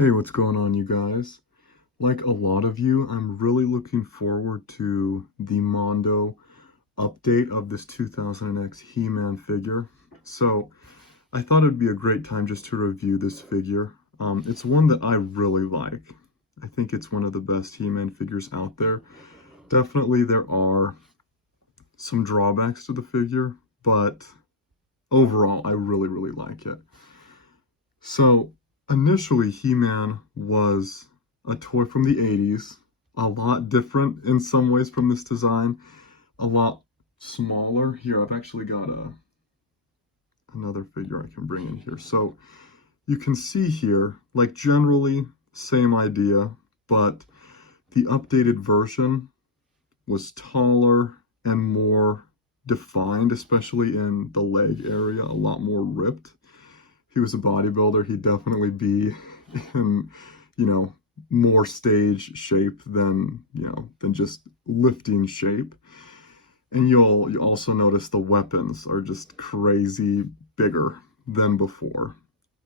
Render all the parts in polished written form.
Hey, what's going on, you guys? Like a lot of you, I'm really looking forward to the Mondo update of this 2000X He-Man figure. So I thought it'd be a great time just to review this figure. It's one that I really like. I think it's one of the best He-Man figures out there. Definitely there are some drawbacks to the figure, but overall I really like it. So initially, He-Man was a toy from the 80s, a lot different in some ways from this design, a lot smaller. Here, I've actually got another figure I can bring in here. So you can see here, like generally, same idea, but the updated version was taller and more defined, especially in the leg area, a lot more ripped. He was a bodybuilder, he'd definitely be in, more stage shape than, than just lifting shape. And you'll also notice the weapons are just crazy bigger than before.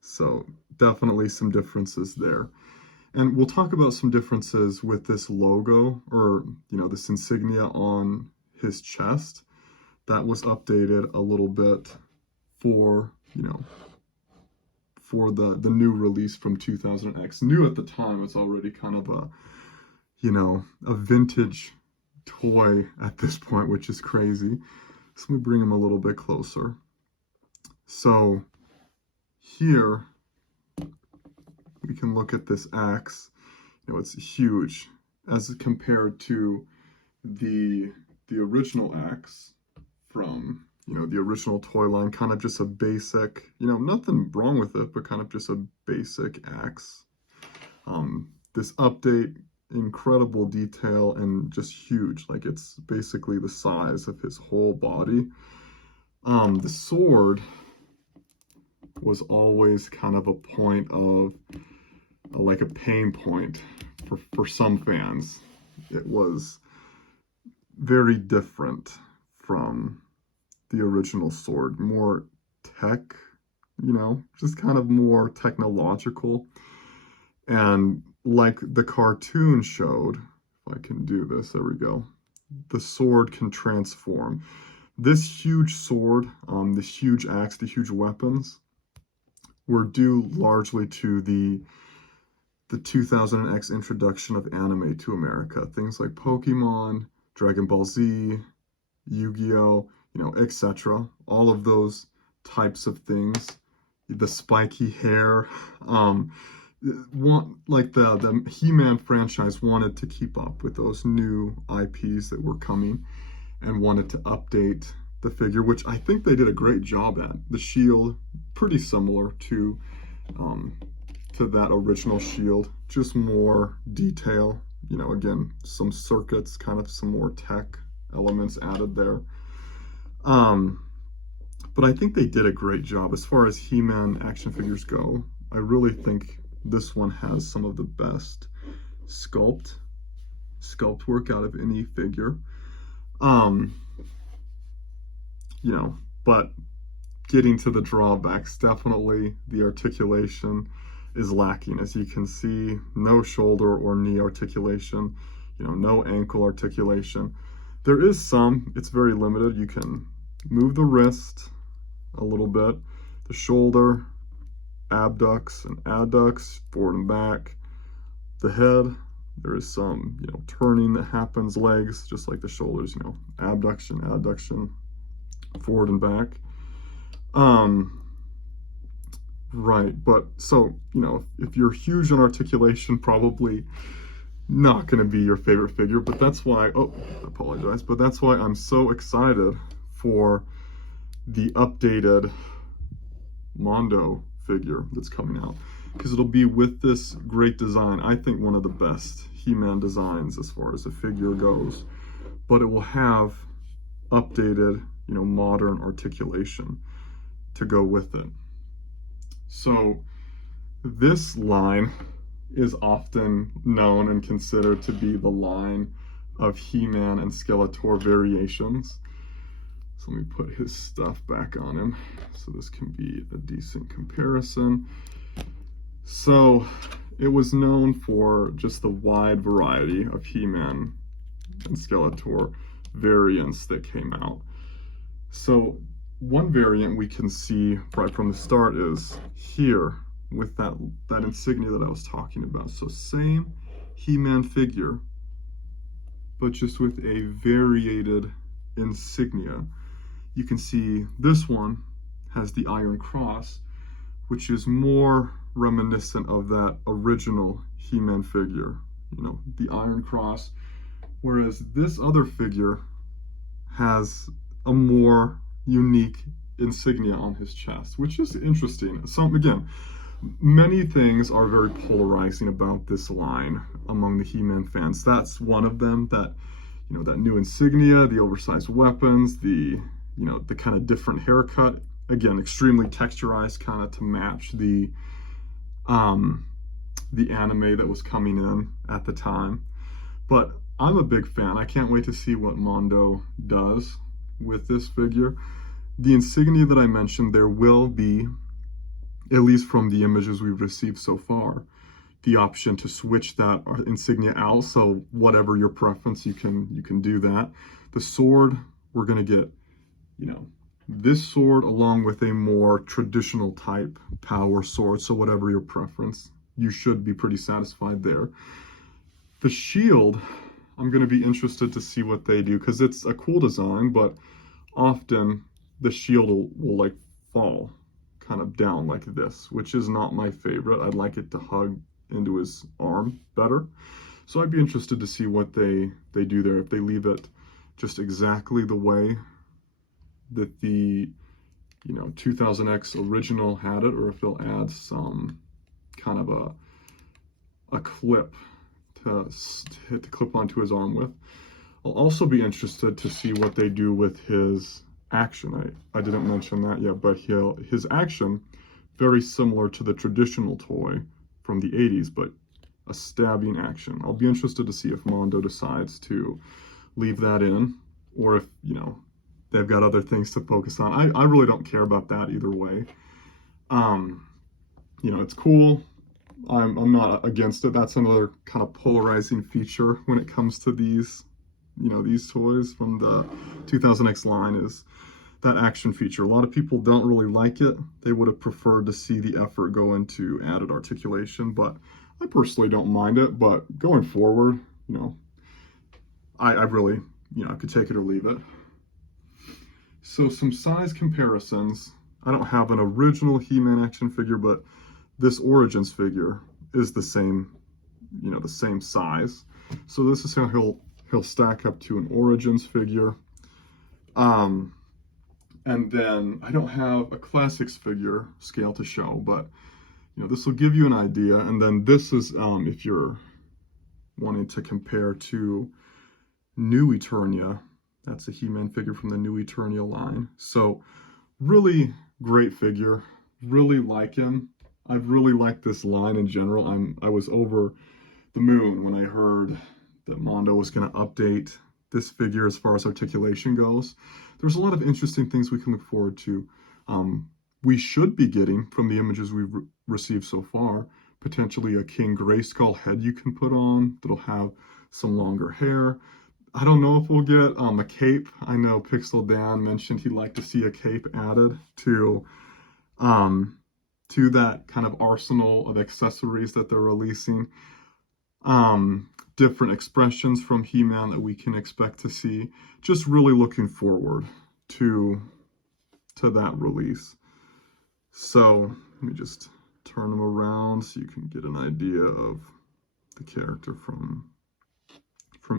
So definitely some differences there. And we'll talk about some differences with this logo or, this insignia on his chest. That was updated a little bit for, for the new release from 2000X. New at the time, it's already kind of a vintage toy at this point, which is crazy. So let me bring him a little bit closer. So here we can look at this axe. It's huge as compared to the original axe from the original toy line, kind of just a basic, nothing wrong with it, but kind of just a basic axe. This update, incredible detail and just huge, like it's basically the size of his whole body. The sword was always kind of a point of, like a pain point for some fans. It was very different from the original sword, more tech, just kind of more technological. And like the cartoon showed, if I can do this, there we go. The sword can transform. This huge sword, this huge axe, the huge weapons were due largely to the 2000X introduction of anime to America. Things like Pokemon, Dragon Ball Z, Yu-Gi-Oh, etc. All of those types of things. The spiky hair. Like the He-Man franchise wanted to keep up with those new IPs that were coming and wanted to update the figure, which I think they did a great job at. The shield, pretty similar to that original shield, just more detail. Again, some circuits, kind of some more tech elements added there. But I think they did a great job. As far as He-Man action figures go, I really think this one has some of the best sculpt work out of any figure. But getting to the drawbacks, definitely the articulation is lacking. As you can see, no shoulder or knee articulation, no ankle articulation. There is some, it's very limited. You can move the wrist a little bit, the shoulder, abducts and adducts, forward and back. The head, there is some, turning that happens, legs, just like the shoulders, abduction, adduction, forward and back. Right, but so, if you're huge on articulation, probably not going to be your favorite figure, but that's why, I apologize, but that's why I'm so excited for the updated Mondo figure that's coming out, because it'll be with this great design. I think one of the best He-Man designs as far as a figure goes, but it will have updated, modern articulation to go with it. So this line is often known and considered to be the line of He-Man and Skeletor variations. So let me put his stuff back on him so this can be a decent comparison. So it was known for just the wide variety of He-Man and Skeletor variants that came out. So one variant we can see right from the start is here with that insignia that I was talking about. So same He-Man figure, but just with a variated insignia. You can see this one has the Iron Cross, which is more reminiscent of that original He-Man figure, you know, the Iron Cross, whereas this other figure has a more unique insignia on his chest, which is interesting. Again, many things are very polarizing about this line among the He-Man fans. That's one of them, that, you know, that new insignia, the oversized weapons, the, you know, the kind of different haircut, again, extremely texturized kind of to match the anime that was coming in at the time. But I'm a big fan. I can't wait to see what Mondo does with this figure. The insignia that I mentioned, there will be, at least from the images we've received so far, the option to switch that insignia out. So whatever your preference, you can do that. The sword, we're gonna get, you know, this sword along with a more traditional type power sword. So whatever your preference, you should be pretty satisfied there. The shield, I'm going to be interested to see what they do, because it's a cool design, but often the shield will like fall kind of down like this, which is not my favorite. I'd like it to hug into his arm better. So I'd be interested to see what they do there, if they leave it just exactly the way that the, you know, 2000X original had it, or if they'll add some kind of a clip to clip onto his arm with. I'll also be interested to see what they do with his action. I didn't mention that yet, but his action, very similar to the traditional toy from the 80s, but a stabbing action. I'll be interested to see if Mondo decides to leave that in, or if, you know, they've got other things to focus on. I really don't care about that either way. You know, it's cool. I'm not against it. That's another kind of polarizing feature when it comes to these, you know, these toys from the 2000X line, is that action feature. A lot of people don't really like it. They would have preferred to see the effort go into added articulation, but I personally don't mind it. But going forward, you know, I really, you know, I could take it or leave it. So some size comparisons. I don't have an original He-Man action figure, but this Origins figure is the same, you know, the same size. So this is how he'll stack up to an Origins figure. And then I don't have a Classics figure scale to show, but, you know, this will give you an idea. And then this is if you're wanting to compare to New Eternia. That's a He-Man figure from the New Eternia line. So really great figure. Really like him. I've really liked this line in general. I was over the moon when I heard that Mondo was going to update this figure as far as articulation goes. There's a lot of interesting things we can look forward to. We should be getting, from the images we've received so far, potentially a King Grayskull head you can put on that'll have some longer hair. I don't know if we'll get a cape. I know Pixel Dan mentioned he'd like to see a cape added to that kind of arsenal of accessories that they're releasing. Different expressions from He-Man that we can expect to see. Just really looking forward to that release. So let me just turn them around so you can get an idea of the character from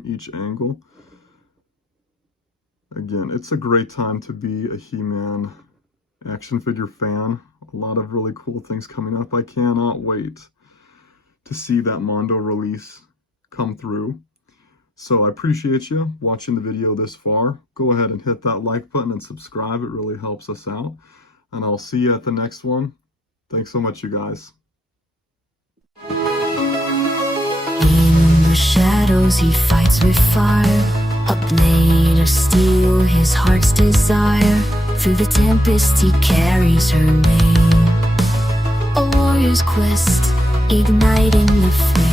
each angle. Again, it's a great time to be a He-Man action figure fan. A lot of really cool things coming up. I cannot wait to see that Mondo release come through. So I appreciate you watching the video this far. Go ahead and hit that like button and subscribe. It really helps us out. And I'll see you at the next one. Thanks so much, you guys. In the shadows he fights with fire, a blade of steel, his heart's desire. Through the tempest he carries her name, a warrior's quest igniting the flame.